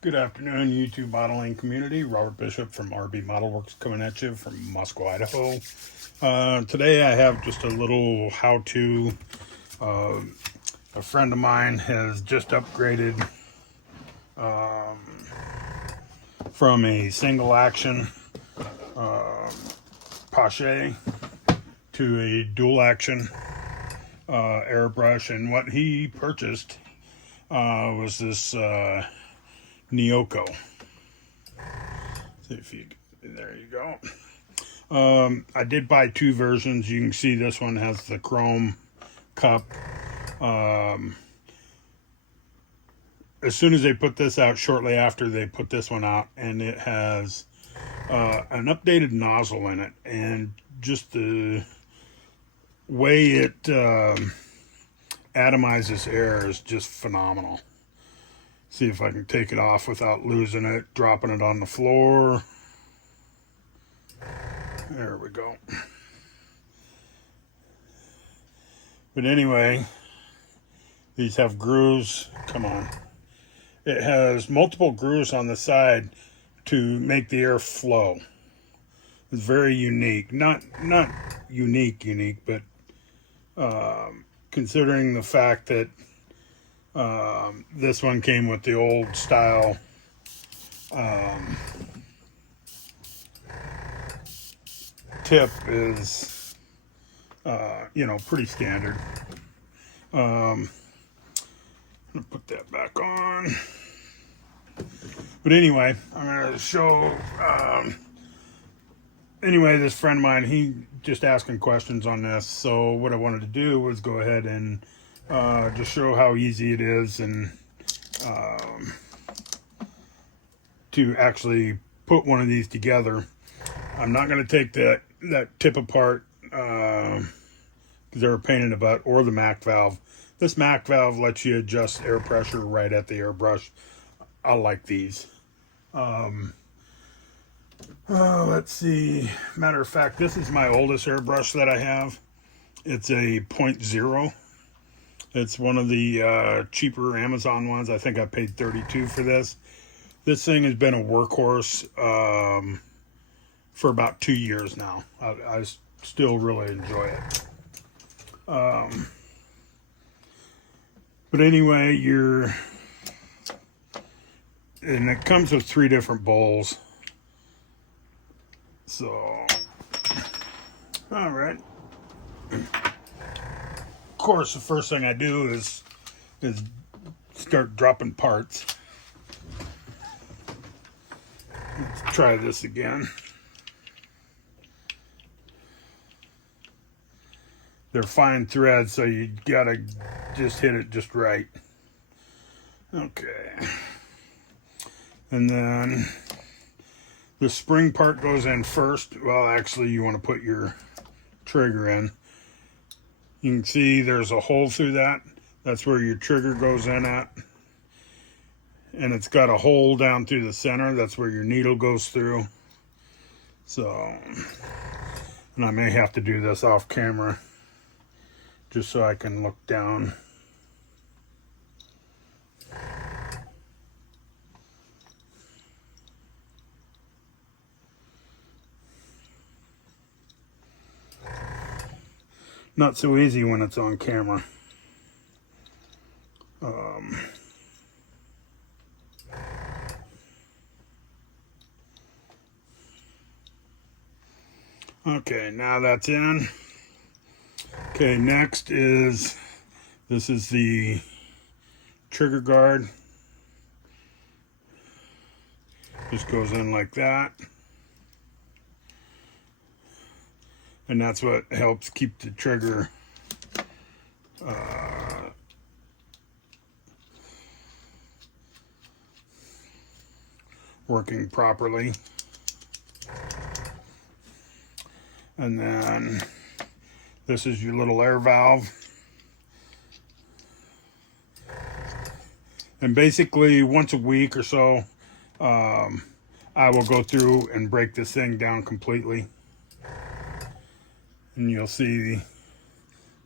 Good afternoon, YouTube modeling community. Robert Bishop from RB Model Works coming at you from Moscow, Idaho. Today I have just a little how-to. A friend of mine has just upgraded from a single action Pache to a dual action airbrush, and what he purchased was this Nyoko. See if you, there you go. I did buy two versions. You can see this one has the chrome cup. As soon as they put this out, shortly after they put this one out, and it has an updated nozzle in it, and just the way it atomizes air is just phenomenal. See if I can take it off without losing it, dropping it on the floor. There we go. But anyway, these have grooves. Come on. It has multiple grooves on the side to make the air flow. It's very unique. Not unique, but considering the fact that this one came with the old style tip is pretty standard. I'm gonna put that back on, but anyway, I'm gonna show this friend of mine, he just asking questions on this, so what I wanted to do was go ahead and just show how easy it is, and to actually put one of these together. I'm not going to take that tip apart because they're a pain in the butt, or the MAC valve. This MAC valve lets you adjust air pressure right at the airbrush. I like these. Let's see. Matter of fact, this is my oldest airbrush that I have. It's a 0.0. It's one of the cheaper Amazon ones. I think I paid $32 for this. This thing has been a workhorse for about 2 years now. I still really enjoy it. But anyway, and it comes with 3 different bowls. So, all right. Of course, the first thing I do is start dropping parts. Let's try this again. They're fine threads, so you gotta just hit it just right. Okay. And then the spring part goes in first. Well, actually, you want to put your trigger in. You can see there's a hole through that. That's where your trigger goes in at. And it's got a hole down through the center. That's where your needle goes through. So, and I may have to do this off camera just so I can look down. Not so easy when it's on camera. Okay, now that's in. Okay, next is, this is the trigger guard. Just goes in like that. And that's what helps keep the trigger working properly. And then this is your little air valve. And basically once a week or so, I will go through and break this thing down completely. And you'll see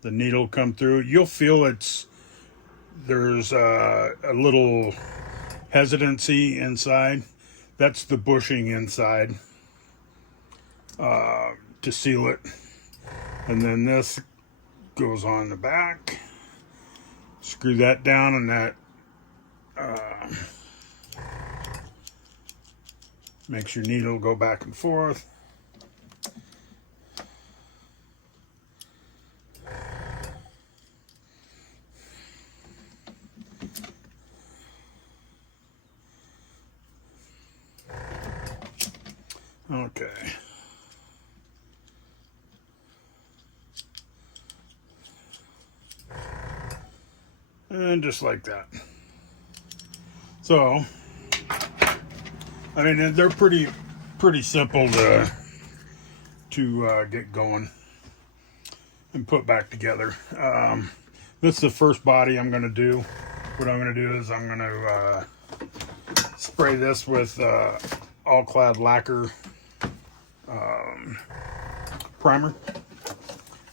the needle come through. You'll feel there's a little hesitancy inside. That's the bushing inside to seal it. And then this goes on the back. Screw that down, and that makes your needle go back and forth. Okay. And just like that. So, I mean, they're pretty simple to get going and put back together. This is the first body I'm going to do. What I'm going to do is I'm going to spray this with All Clad Lacquer primer,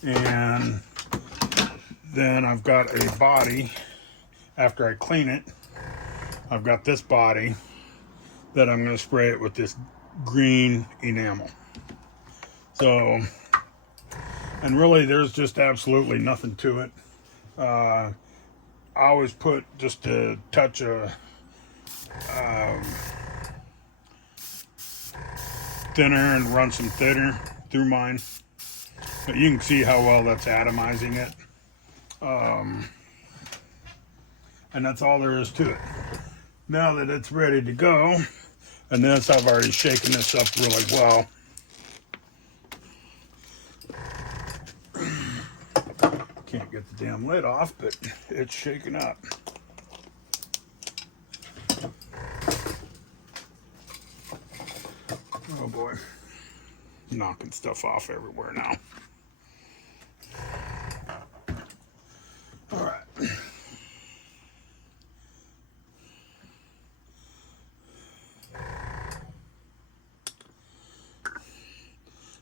and then I've got a body. After I clean it, I've got this body that I'm going to spray it with this green enamel. So, and really there's just absolutely nothing to it. I always put just a touch of thinner and run some thinner through mine. But you can see how well that's atomizing it. And that's all there is to it. Now that it's ready to go, and this, I've already shaken this up really well. Can't get the damn lid off, but it's shaken up. Oh boy, knocking stuff off everywhere now. All right.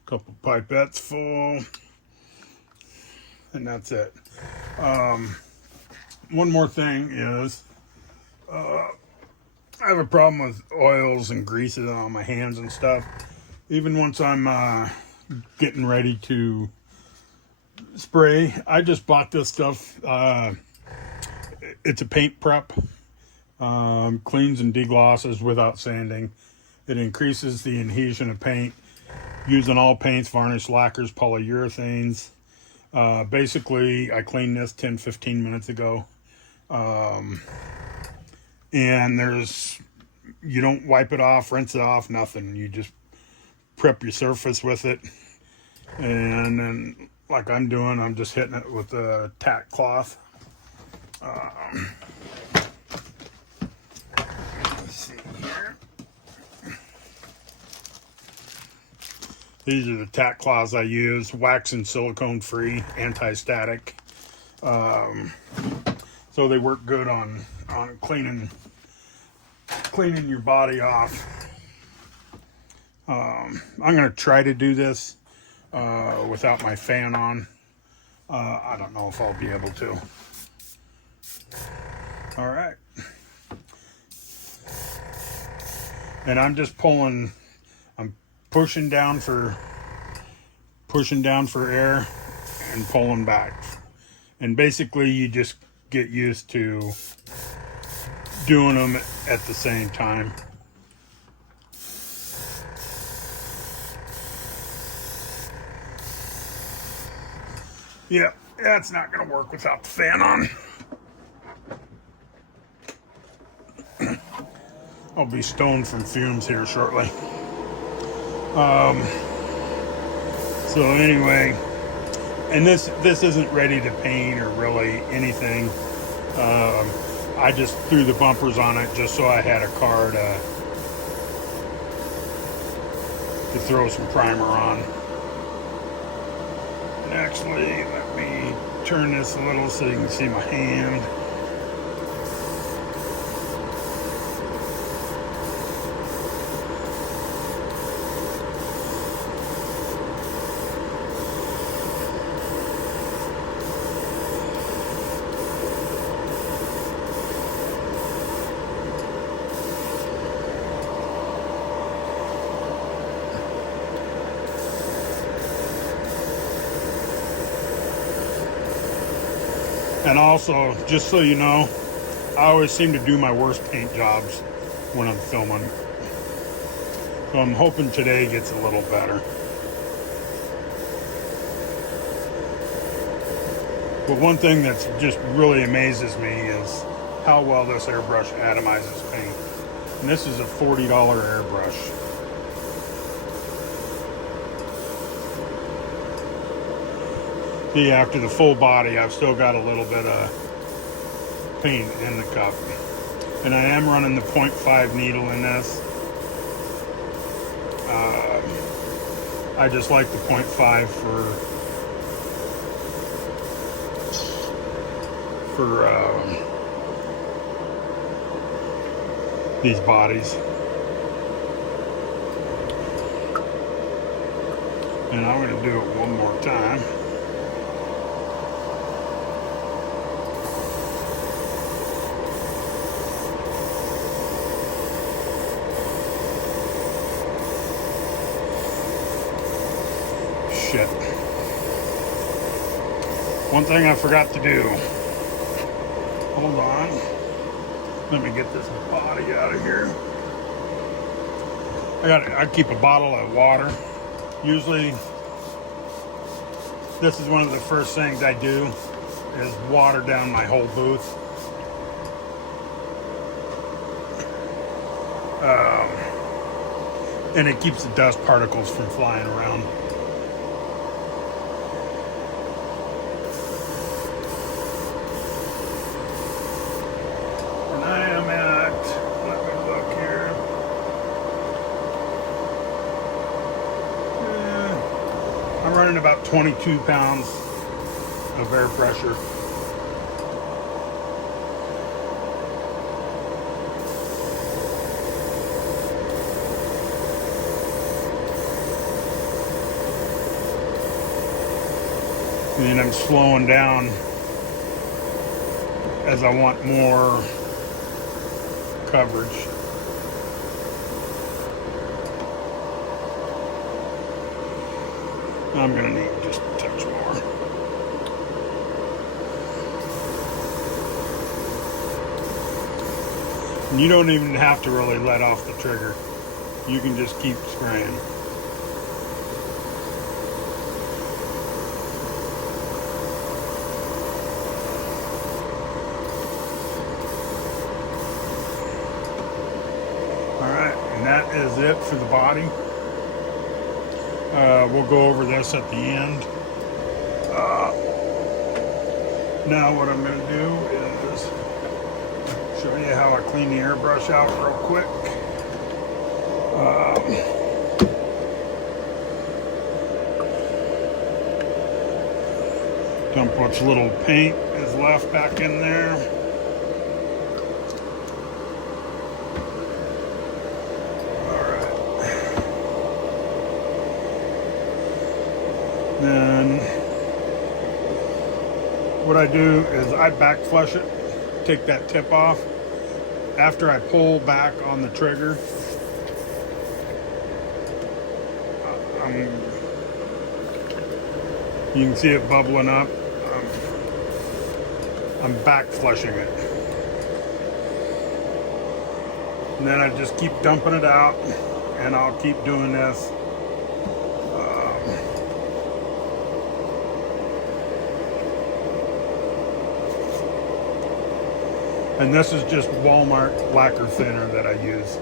Couple pipettes full, and that's it. One more thing is, I have a problem with oils and greases on my hands and stuff. Even once I'm getting ready to spray, I just bought this stuff. It's a paint prep. Cleans and deglosses without sanding. It increases the adhesion of paint. Using all paints, varnish, lacquers, polyurethanes. Basically, I cleaned this 10-15 minutes ago. And you don't wipe it off, rinse it off, nothing. You just prep your surface with it. And then, like I'm doing, I'm just hitting it with a tack cloth. Let's see here. These are the tack cloths I use, wax and silicone free, anti-static. So they work good on cleaning your body off. I'm going to try to do this without my fan on. I don't know if I'll be able to. All right. And I'm just pulling, I'm pushing down for air and pulling back. And basically you just get used to doing them at the same time. Yeah, it's not going to work without the fan on. I'll be stoned from fumes here shortly. So anyway, and this isn't ready to paint or really anything. I just threw the bumpers on it just so I had a car to throw some primer on. And actually, let me turn this a little so you can see my hand. And also, just so you know, I always seem to do my worst paint jobs when I'm filming. So I'm hoping today gets a little better. But one thing that's just really amazes me is how well this airbrush atomizes paint. And this is a $40 airbrush. See, after the full body, I've still got a little bit of paint in the cup. And I am running the 0.5 needle in this. I just like the 0.5 for these bodies. And I'm going to do it one more time. Shit. One thing I forgot to do. Hold on. Let me get this body out of here. I keep a bottle of water. Usually, this is one of the first things I do is water down my whole booth. And it keeps the dust particles from flying around. And I am at, let me look here. I'm running about 22 pounds of air pressure. And I'm slowing down as I want more coverage. I'm gonna need just a touch more. And you don't even have to really let off the trigger. You can just keep spraying. And that is it for the body. We'll go over this at the end. Now what I'm going to do is show you how I clean the airbrush out real quick. Dump what's little paint is left back in there. Then what I do is I back flush it, take that tip off. After I pull back on the trigger, you can see it bubbling up. I'm back flushing it. And then I just keep dumping it out, and I'll keep doing this. And this is just Walmart lacquer thinner that I use.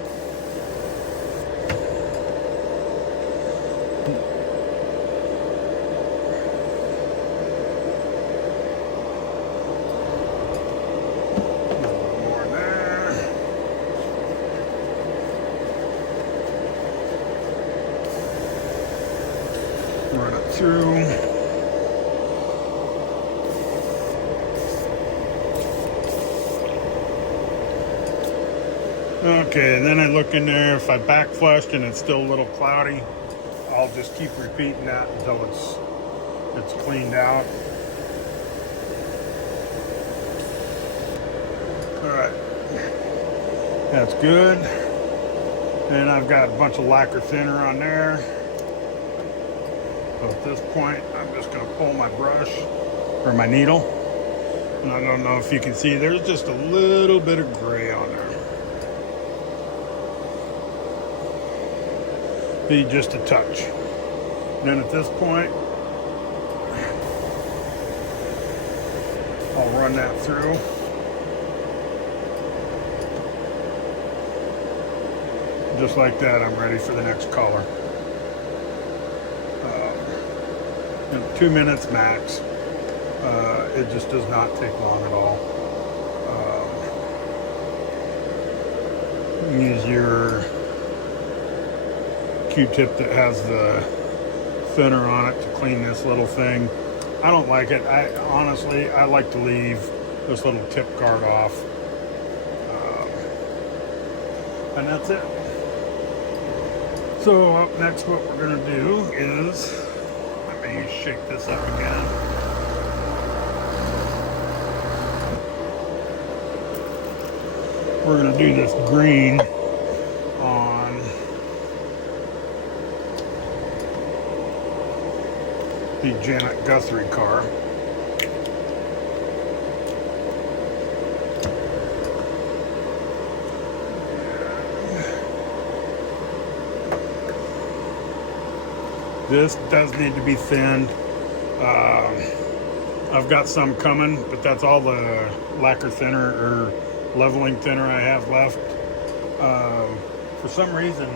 More there. Run it through. Okay, then I look in there. If I back flushed and it's still a little cloudy, I'll just keep repeating that until it's cleaned out. All right, that's good. And I've got a bunch of lacquer thinner on there. So at this point, I'm just going to pull my brush or my needle And I don't know if you can see, there's just a little bit of gray on there. Be just a touch. And then at this point, I'll run that through. Just like that, I'm ready for the next color. In 2 minutes max. It just does not take long at all. Use your Q-tip that has the thinner on it to clean this little thing. I don't like it. Honestly, I like to leave this little tip guard off. And that's it. So up next, what we're going to do is, let me shake this up again. We're going to do this green on the Janet Guthrie car. This does need to be thinned. I've got some coming, but that's all the lacquer thinner or leveling thinner I have left. For some reason,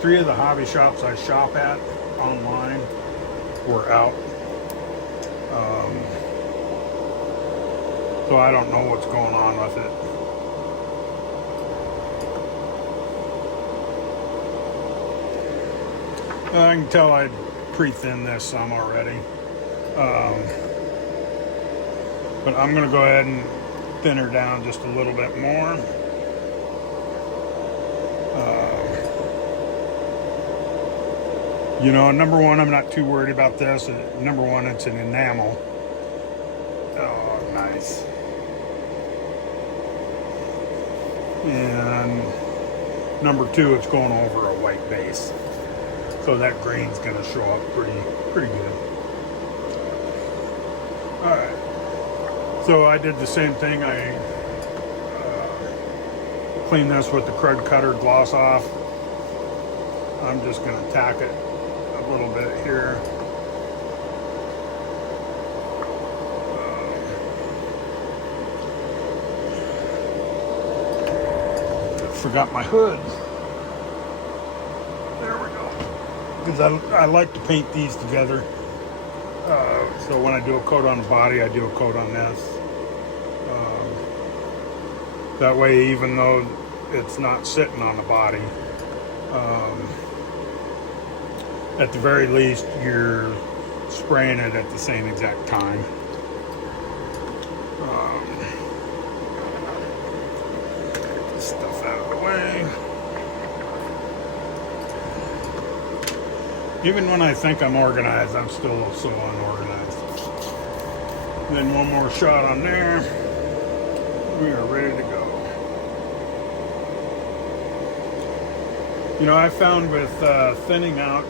3 of the hobby shops I shop at online were out. So I don't know what's going on with it. I can tell I pre-thinned this some already. But I'm going to go ahead and thin her down just a little bit more. You know, number one, I'm not too worried about this. Number one, it's an enamel. Oh, nice. And number two, it's going over a white base. So that green's going to show up pretty good. All right. So I did the same thing. I cleaned this with the crud cutter gloss off. I'm just going to tack it a little bit here. Forgot my hood. There we go. Because I like to paint these together. So when I do a coat on the body, I do a coat on this. That way, even though it's not sitting on the body, at the very least, you're spraying it at the same exact time. Get this stuff out of the way. Even when I think I'm organized, I'm still so unorganized. Then one more shot on there. We are ready to go. You know, I found with thinning out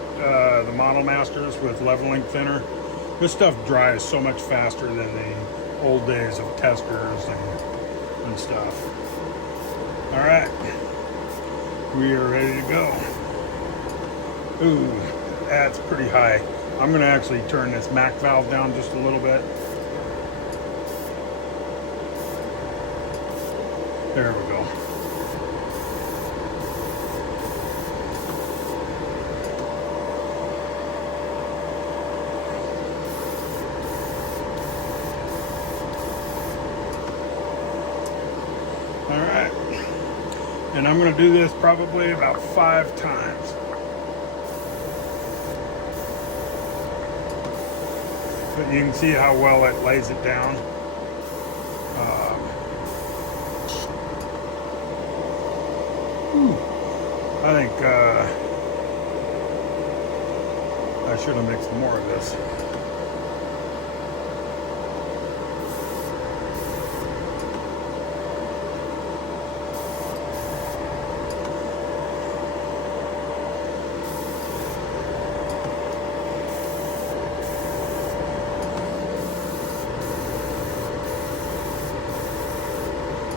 the Model Masters with leveling thinner, this stuff dries so much faster than the old days of testers and stuff. All right, we are ready to go. Ooh, that's pretty high. I'm gonna actually turn this MAC valve down just a little bit. There we go. All right, and I'm going to do this probably about 5 times. But you can see how well it lays it down. I think I should have mixed more of this.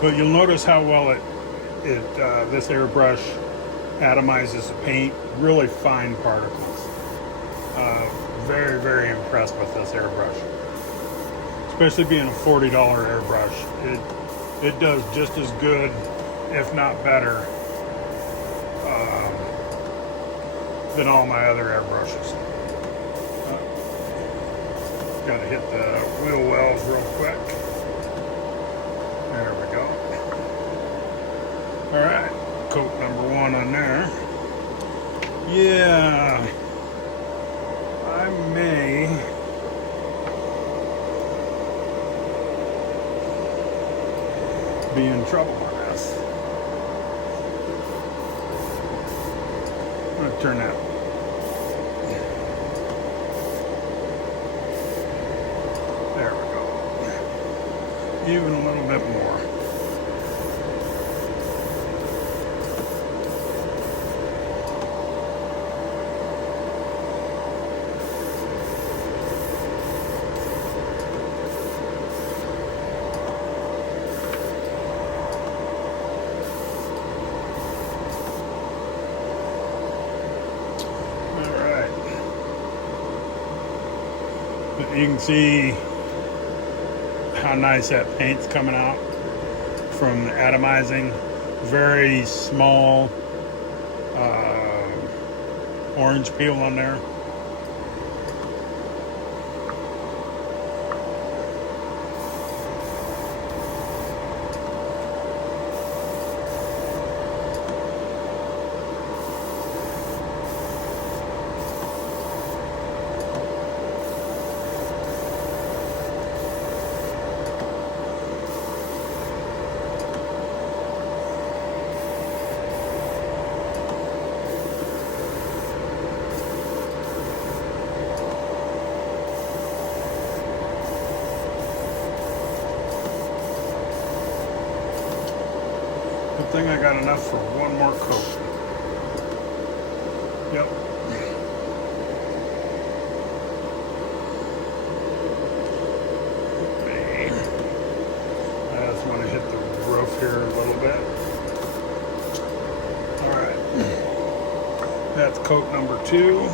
But you'll notice how well this airbrush atomizes the paint. Really fine particles. Very, very impressed with this airbrush. Especially being a $40 airbrush. It does just as good, if not better, than all my other airbrushes. Gotta hit the wheel wells real quick. There we go. Alright, coat number 1 on there. Yeah, I may be in trouble on this. I'm gonna turn that. There we go. Even a little bit more. You can see how nice that paint's coming out from the atomizing. Very small orange peel on there. Good thing I got enough for one more coat. Yep. I just want to hit the roof here a little bit. Alright. That's coat number 2.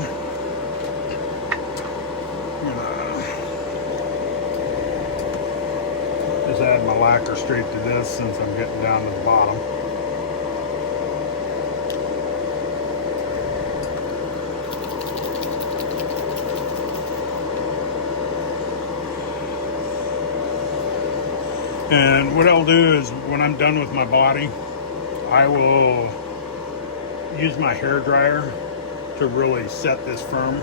Just add my lacquer straight to this since I'm getting down to the bottom. And what I'll do is when I'm done with my body, I will use my hair dryer to really set this firm.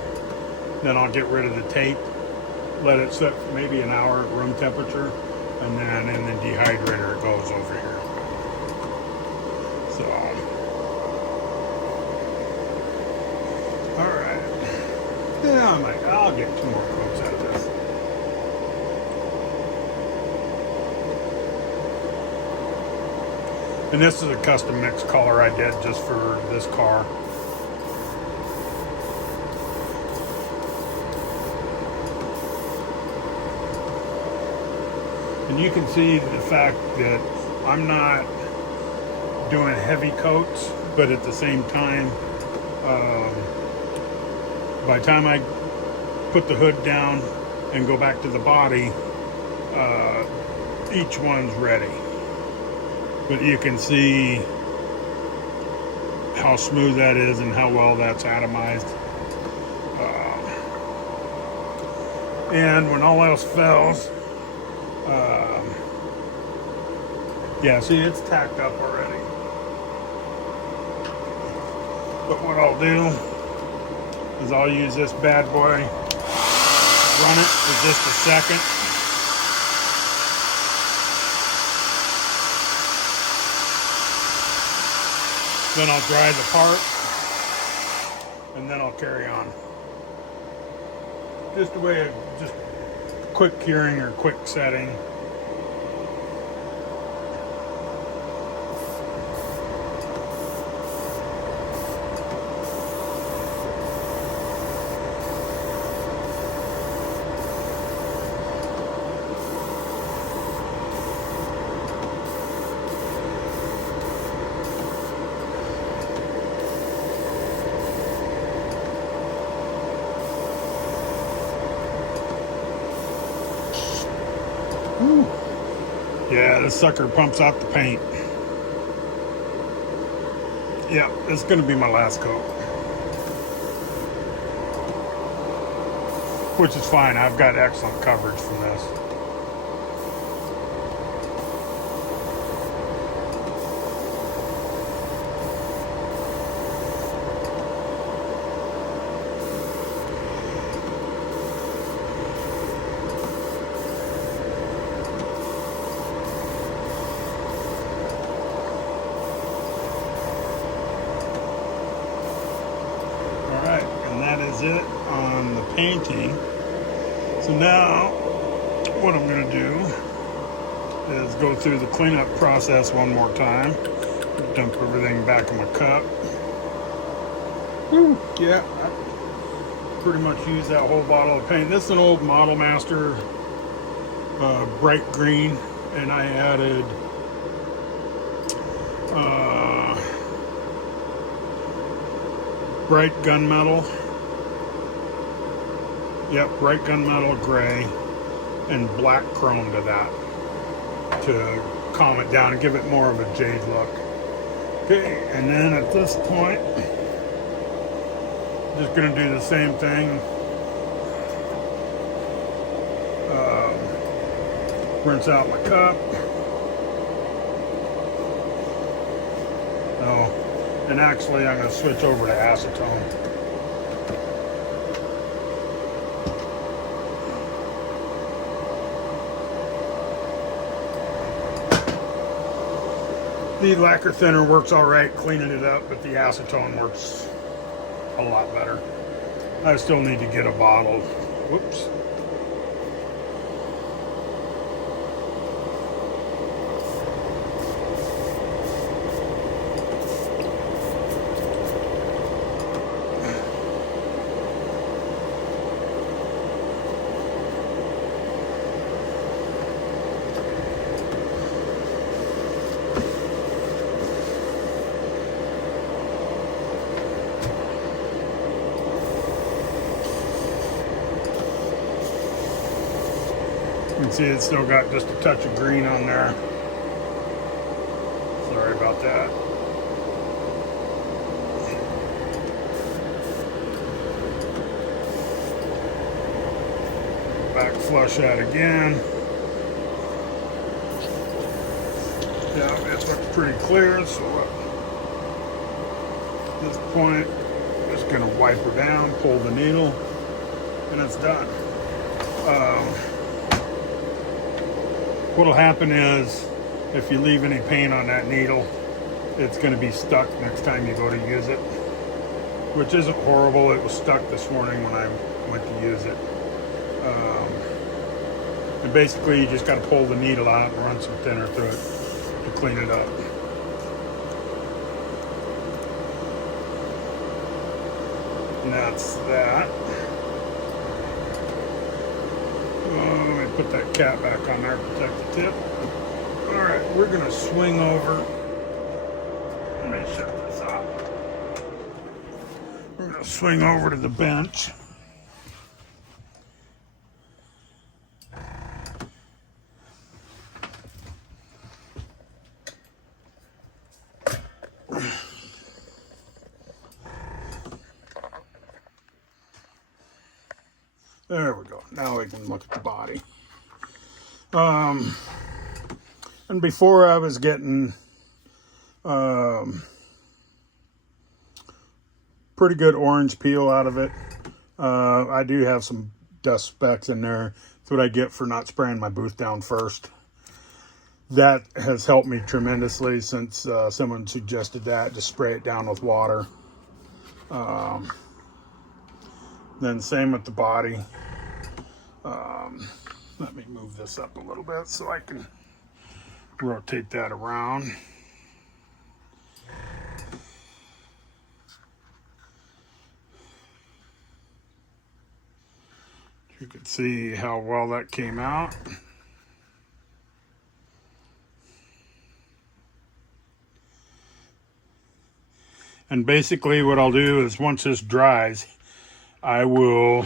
Then I'll get rid of the tape, let it sit for maybe an hour at room temperature, and then in the dehydrator it goes over here. So, alright. Yeah, I'll get 2 more coats out of this. And this is a custom mix color I did just for this car. And you can see the fact that I'm not doing heavy coats, but at the same time, by the time I put the hood down and go back to the body, each one's ready. But you can see how smooth that is and how well that's atomized. And when all else fails, yeah, see, it's tacked up already. But what I'll do is I'll use this bad boy, run it for just a second. Then I'll dry the part, and then I'll carry on. Just a way of just quick curing or quick setting. Yeah, this sucker pumps out the paint. Yeah, it's going to be my last coat. Which is fine. I've got excellent coverage from this. Alright, and that is it on the painting. So now, what I'm going to do is go through the cleanup process one more time. Dump everything back in my cup. Woo, yeah, I pretty much used that whole bottle of paint. This is an old Model Master bright green, and I added bright gunmetal. Yep, bright gunmetal gray and black chrome to that to calm it down and give it more of a jade look. Okay, and then at this point, just going to do the same thing. Rinse out my cup. Oh, and actually I'm going to switch over to acetone. The lacquer thinner works all right cleaning it up, but the acetone works a lot better. I still need to get a bottle. Whoops. You can see it's still got just a touch of green on there. Sorry about that. Back flush that again. Yeah, it's looking pretty clear, so at this point, I'm just going to wipe her down, pull the needle, and it's done. What'll happen is, if you leave any paint on that needle, it's going to be stuck next time you go to use it, which isn't horrible. It was stuck this morning when I went to use it. And basically, you just got to pull the needle out and run some thinner through it to clean it up. And that's that. Let me put that cap back on there, protect the tip. Alright, we're going to swing over. Let me shut this off. We're going to swing over to the bench. There we go. Now we can look at the body. And before I was getting pretty good orange peel out of it. I do have some dust specks in there. That's what I get for not spraying my booth down first. That has helped me tremendously since someone suggested that. Just spray it down with water. Then same with the body. Let me move this up a little bit so I can rotate that around. You can see how well that came out. And basically what I'll do is once this dries, I will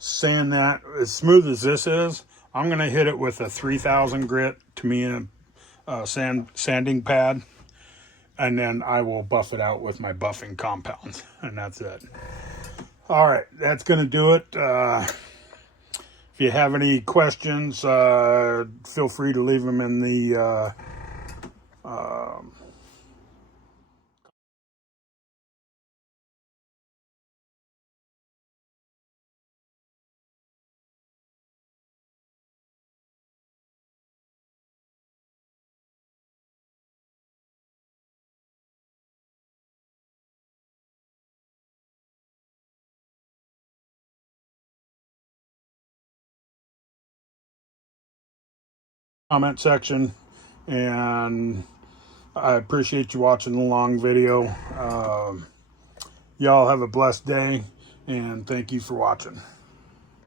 sand that as smooth as this is. I'm going to hit it with a 3000 grit Tamiya sanding pad, and then I will buff it out with my buffing compounds, and that's it. All right, that's going to do it. If you have any questions, feel free to leave them in the comment section, and I appreciate you watching the long video. Y'all have a blessed day, and thank you for watching.